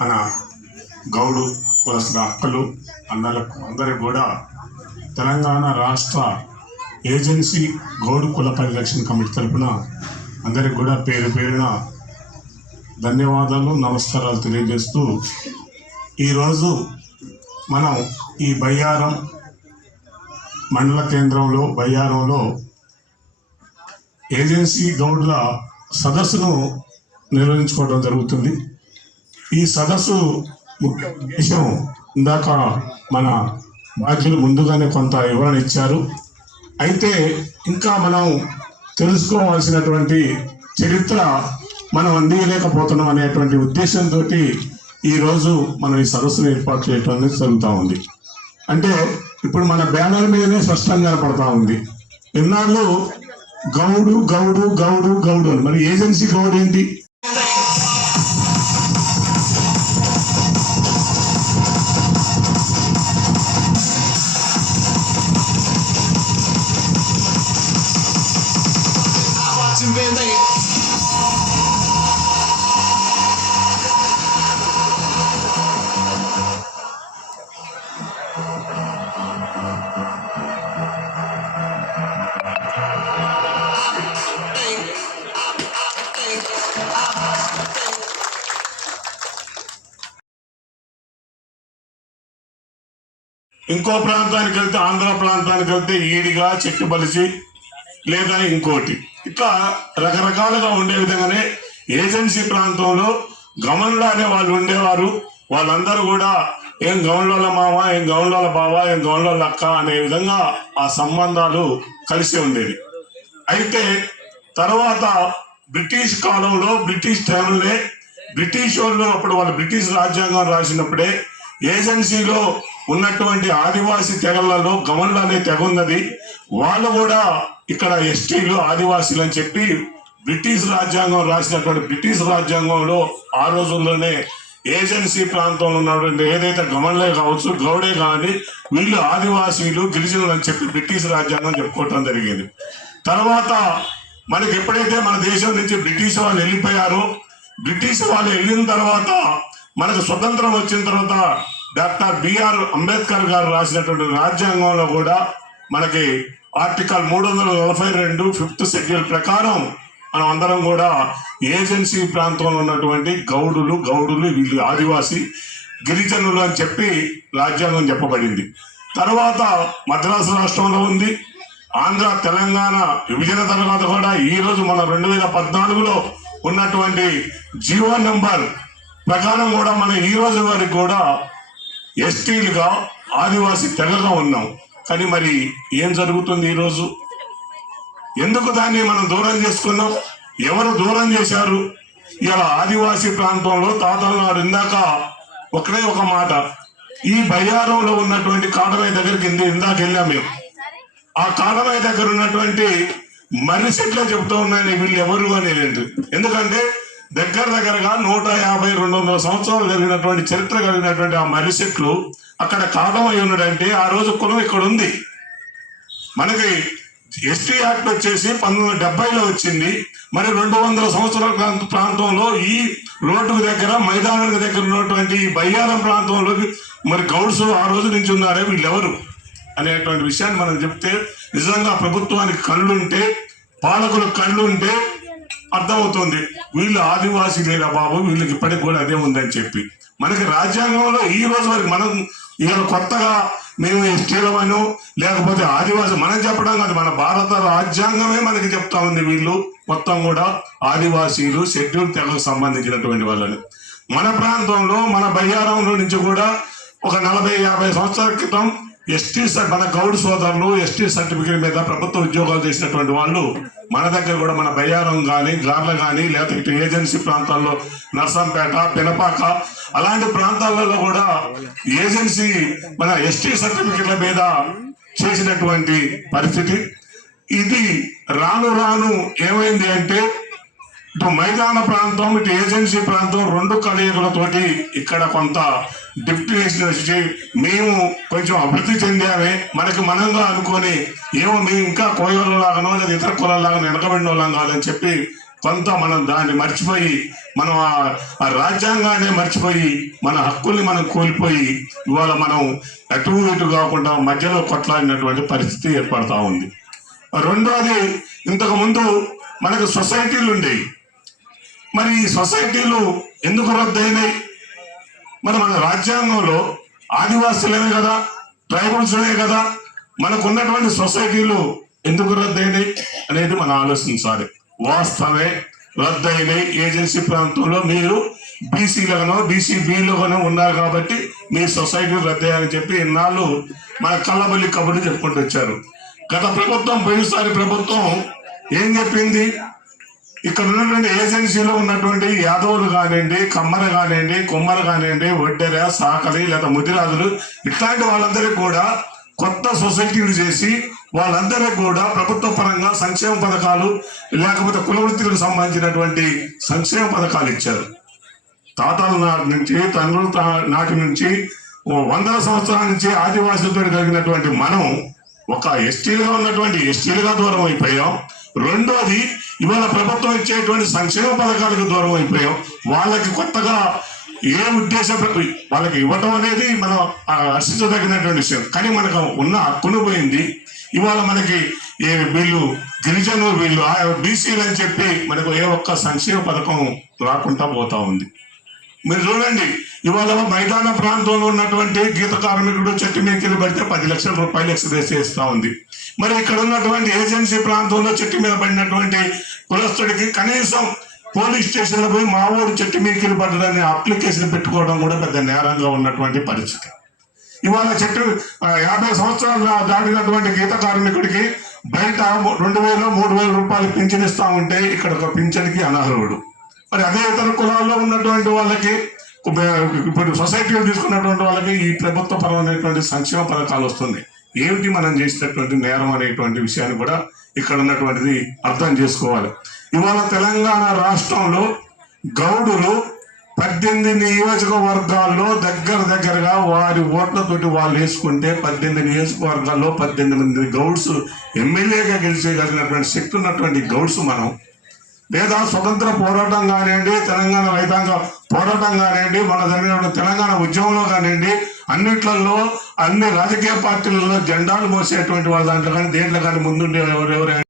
మన గౌడు వలసిన అక్కలు అన్నలకు అందరికి కూడా తెలంగాణ రాష్ట్ర ఏజెన్సీ గౌడు కుల పరిరక్షణ కమిటీ తరపున అందరికి కూడా పేరు పేరున ధన్యవాదాలు నమస్కారాలు తెలియజేస్తూ ఈరోజు మనం ఈ బయ్యారం మండల కేంద్రంలో బయ్యారంలో ఏజెన్సీ గౌడ్ల సదస్సును నిర్వహించుకోవడం జరుగుతుంది. ఈ సదస్సు ముఖ్య ఉద్దేశం ఇందాక మన బాధ్యులు ముందుగానే కొంత వివరణ ఇచ్చారు. అయితే ఇంకా మనం తెలుసుకోవాల్సినటువంటి చరిత్ర మనం అందియలేకపోతున్నాం అనేటువంటి ఉద్దేశంతో ఈరోజు మనం ఈ సదస్సును ఏర్పాటు చేయడం అనేది జరుగుతూ ఉంది. అంటే ఇప్పుడు మన బ్యానర్ మీదనే స్పష్టంగా కనపడతా ఉంది. ఎన్నాళ్ళు గౌడు గౌడు గౌడు గౌడు అని. మరి ఏజెన్సీ గౌడు ఏంటి? ఇంకో ప్రాంతానికి వెళ్తే ఆంధ్ర ప్రాంతానికి వెళ్తే ఈడిగా చెట్టు బలిసి లేదా ఇంకోటి. ఇట్లా రకరకాలుగా ఉండే విధంగానే ఏజెన్సీ ప్రాంతంలో గమనులు అనే వాళ్ళు ఉండేవారు. వాళ్ళందరూ కూడా ఏం గౌన్లోల మామ ఏం గౌన్లోల బావ ఏం గౌన్లోల అక్క అనే విధంగా ఆ సంబంధాలు కలిసి ఉండేవి. అయితే తర్వాత బ్రిటిష్ కాలంలో బ్రిటిష్ టైంలోనే బ్రిటిష్ వాళ్ళు అప్పుడు వాళ్ళు బ్రిటిష్ రాజ్యాంగం రాసినప్పుడే ఏజెన్సీలో ఉన్నటువంటి ఆదివాసీ తెగలలో గమన్లు అనే తెగ ఉన్నది. వాళ్ళు కూడా ఇక్కడ ఎస్టీలు ఆదివాసీలు అని చెప్పి బ్రిటిష్ రాజ్యాంగం రాసినటువంటి బ్రిటిష్ రాజ్యాంగంలో ఆ రోజుల్లోనే ఏజెన్సీ ప్రాంతంలో ఉన్నటువంటి ఏదైతే గమన్లే కావచ్చు గౌడే కానీ వీళ్ళు ఆదివాసీలు గిరిజనులు అని చెప్పి బ్రిటిష్ రాజ్యాంగం చెప్పుకోవటం జరిగింది. తర్వాత మనకి ఎప్పుడైతే మన దేశం నుంచి బ్రిటిష్ వాళ్ళు వెళ్ళిపోయారో బ్రిటిష్ వాళ్ళు వెళ్ళిన తర్వాత మనకు స్వతంత్రం వచ్చిన తర్వాత డాక్టర్ బిఆర్ అంబేద్కర్ గారు రాసినటువంటి రాజ్యాంగంలో కూడా మనకి ఆర్టికల్ మూడు వందల నలభై రెండు ఫిఫ్త్ షెడ్యూల్ ప్రకారం మనం అందరం కూడా ఏజెన్సీ ప్రాంతంలో ఉన్నటువంటి గౌడులు గౌడులు వీళ్ళు ఆదివాసి గిరిజనులు అని చెప్పి రాజ్యాంగం చెప్పబడింది. తర్వాత మద్రాసు రాష్ట్రంలో ఉంది. ఆంధ్ర తెలంగాణ విభజన తర్వాత కూడా ఈరోజు మన రెండు వేల పద్నాలుగులో ఉన్నటువంటి జీవో నెంబర్ ప్రకారం కూడా మనం ఈ రోజు వరకు కూడా ఎస్టీలుగా ఆదివాసి తెగగా ఉన్నాం. కానీ మరి ఏం జరుగుతుంది ఈరోజు ఎందుకు దాన్ని మనం దూరం చేసుకున్నాం? ఎవరు దూరం చేశారు? ఇలా ఆదివాసీ ప్రాంతంలో తాతలు వారు ఇందాక ఒకటే ఒక మాట. ఈ బయ్యారంలో ఉన్నటువంటి కాటమయ్య దగ్గరికి ఇందాక వెళ్ళాం మేము. ఆ కాటమయ్య దగ్గర ఉన్నటువంటి మర్రి చెట్లే చెప్తూ ఉన్నాయని వీళ్ళు ఎవరు అనేది ఎందుకంటే దగ్గర దగ్గరగా నూట యాభై రెండు వందల సంవత్సరాలు జరిగినటువంటి చరిత్ర కలిగినటువంటి ఆ మర్రి చెట్లు అక్కడ కాటమయ్య ఉన్నాడంటే ఆ రోజు కులం ఇక్కడ ఉంది. మనకి ఎస్టీ యాక్ట్ వచ్చేసి పంతొమ్మిది వందల డెబ్బైలో వచ్చింది. మరి రెండు వందల సంవత్సరాల ప్రాంత- ప్రాంతంలో ఈ రోడ్డు దగ్గర మైదానం దగ్గర ఉన్నటువంటి ఈ బయ్యారం ప్రాంతంలో మరి గౌడ్స్ ఆ రోజు నుంచి ఉన్నారే వీళ్ళెవరు అనేటువంటి విషయాన్ని మనం చెప్తే నిజంగా ప్రభుత్వానికి కళ్ళుంటే పాలకులకు కళ్ళుంటే అర్థమవుతుంది. వీళ్ళు ఆదివాసీ లేదా బాబు? వీళ్ళకి ఇప్పటికి కూడా అదే ఉందని చెప్పి. మనకి రాజ్యాంగంలో ఈ రోజు వరకు మనం ఇవాళ కొత్తగా మేము ఎస్టీలమను లేకపోతే ఆదివాసి మనం చెప్పడం కాదు మన భారత రాజ్యాంగమే మనకి చెప్తా ఉంది వీళ్ళు. మొత్తం కూడా ఆదివాసీలు షెడ్యూల్ తెగలకు సంబంధించినటువంటి వాళ్ళని. మన ప్రాంతంలో మన బయ్యారంలో నుంచి కూడా ఒక నలభై యాభై సంవత్సరాల క్రితం ఎస్టీ సర్- మన గౌడ్ సోదరులు ఎస్టీ సర్టిఫికేట్ మీద ప్రభుత్వ ఉద్యోగాలు చేసినటువంటి వాళ్ళు మన దగ్గర కూడా మన బయ్యారం కానీ గార్ల కానీ లేకపోతే ఇటు ఏజెన్సీ ప్రాంతాల్లో నర్సంపేట పినపాక అలాంటి ప్రాంతాలలో కూడా ఏజెన్సీ మన ఎస్టీ సర్టిఫికేట్ల మీద చేసినటువంటి పరిస్థితి. ఇది రాను రాను ఏమైంది అంటే ఇప్పుడు మైదాన ప్రాంతం ఇటు ఏజెన్సీ ప్రాంతం రెండు కలయికలతోటి ఇక్కడ కొంత డిప్యుటేషన్ వచ్చి మేము కొంచెం అభివృద్ధి చెందామే మనకి మనంగా అనుకొని ఏమో మేము ఇంకా కోయల లాగానో లేదా ఇతర కులాల వెనకబడిన వాళ్ళం కాదని చెప్పి కొంత మనం దాన్ని మర్చిపోయి మనం ఆ- రాజ్యాంగానే రాజ్యాంగాన్ని మర్చిపోయి మన హక్కుల్ని మనం కోల్పోయి ఇవాళ మనం అటు ఇటు కాకుండా మధ్యలో కొట్లాడినటువంటి పరిస్థితి ఏర్పడతా ఉంది. రెండోది ఇంతకు ముందు మనకు సొసైటీలు ఉండేవి. మరి ఈ సొసైటీలు ఎందుకు రద్దయినాయి? మరి మన రాజ్యాంగంలో ఆదివాసులే కదా ట్రైబల్స్లే కదా మనకు ఉన్నటువంటి సొసైటీలు ఎందుకు రద్దయినాయి అనేది మనం ఆలోచించాలి వాస్తవే రద్దయినాయి ఏజెన్సీ ప్రాంతంలో మీరు బీసీలుగానో బీసీ బీలుగానో ఉన్నారు కాబట్టి మీ సొసైటీ రద్దయ్యాలని చెప్పి ఇన్నాళ్ళు మన కళ్ళబల్లి కబుర్లు చెప్పుకుంటూ వచ్చారు. గత ప్రభుత్వం పోయినసారి ప్రభుత్వం ఏం చెప్పింది? ఇక్కడ ఉన్నటువంటి ఏజెన్సీలో ఉన్నటువంటి యాదవులు కానివ్వండి కమ్మర కానివ్వండి కుమ్మర కానివ్వండి ఒడ్డెర సాకలి లేదా ముదిరాజులు ఇట్లాంటి వాళ్ళందరికీ కూడా కొత్త సొసైటీలు చేసి వాళ్ళందరికీ కూడా ప్రభుత్వ పరంగా సంక్షేమ పథకాలు లేకపోతే కులవృత్తికి సంబంధించినటువంటి సంక్షేమ పథకాలు ఇచ్చారు. తాతల నాటి నుంచి తండ్రుల నాటి నుంచి వందల సంవత్సరాల నుంచి ఆదివాసులతో కలిగినటువంటి మనం ఒక ఎస్టీలుగా ఉన్నటువంటి ఎస్టీలుగా దూరం అయిపోయాం. రెండోది ఇవాళ ప్రభుత్వం ఇచ్చేటువంటి సంక్షేమ పథకాలకు దూరం అయిపోయాం. వాళ్ళకి కొత్తగా ఏ ఉద్దేశం వాళ్ళకి ఇవ్వటం అనేది మనం ఆ, హర్షించదగినటువంటి విషయం. కానీ మనకు ఉన్న హక్కును పోయింది. ఇవాళ మనకి ఏ వీళ్ళు గిరిజనులు వీళ్ళు బీసీలు అని చెప్పి మనకు ఏ ఒక్క సంక్షేమ పథకం రాకుండా పోతా ఉంది. మీరు చూడండి ఇవాళ మైదాన ప్రాంతంలో ఉన్నటువంటి గీత కార్మికుడు చెట్టు మీదకి పడితే పది లక్షల రూపాయలు ఎక్స్ప్రెస్ చేస్తూ ఉంది. మరి ఇక్కడ ఉన్నటువంటి ఏజెన్సీ ప్రాంతంలో చెట్టు మీద పడినటువంటి కులస్తుడికి కనీసం పోలీస్ స్టేషన్లో పోయి మా ఊరు చెట్టు మీదకి పడ్డదని అప్లికేషన్ పెట్టుకోవడం కూడా పెద్ద నేరంగా ఉన్నటువంటి పరిస్థితి. ఇవాళ చెట్టు యాభై సంవత్సరాలు దాటినటువంటి గీత కార్మికుడికి బయట రెండు వేలు మూడు వేల రూపాయలు పింఛన్ ఇస్తా ఉంటే ఇక్కడ ఒక పింఛన్కి అనర్హుడు. మరి అదే ఇతర కులాల్లో ఉన్నటువంటి వాళ్ళకి ఇప్పుడు సొసైటీలో తీసుకున్నటువంటి వాళ్ళకి ఈ ప్రభుత్వ పరమైనటువంటి సంక్షేమ పథకాలు వస్తుంది ఏమిటి మనం చేసినటువంటి నేరం అనేటువంటి విషయాన్ని కూడా ఇక్కడ ఉన్నటువంటిది అర్థం చేసుకోవాలి. ఇవాళ తెలంగాణ రాష్ట్రంలో గౌడులు పద్దెనిమిది నియోజకవర్గాల్లో దగ్గర దగ్గరగా వారి ఓట్లతోటి వాళ్ళు వేసుకుంటే పద్దెనిమిది నియోజకవర్గాల్లో పద్దెనిమిది మంది గౌడ్స్ ఎమ్మెల్యేగా గెలిచేయగలిగినటువంటి శక్తి ఉన్నటువంటి గౌడ్స్ మనం లేదా స్వతంత్ర పోరాటం కానివ్వండి తెలంగాణ రైతాంగ పోరాటం కానివ్వండి మన జరిగినటువంటి తెలంగాణ ఉద్యమంలో కానివ్వండి అన్నిట్లలో అన్ని రాజకీయ పార్టీలలో జెండాలు మోసేటువంటి వాళ్ళ దాంట్లో కానీ దేంట్లో కానీ ముందుండే ఎవరెవరు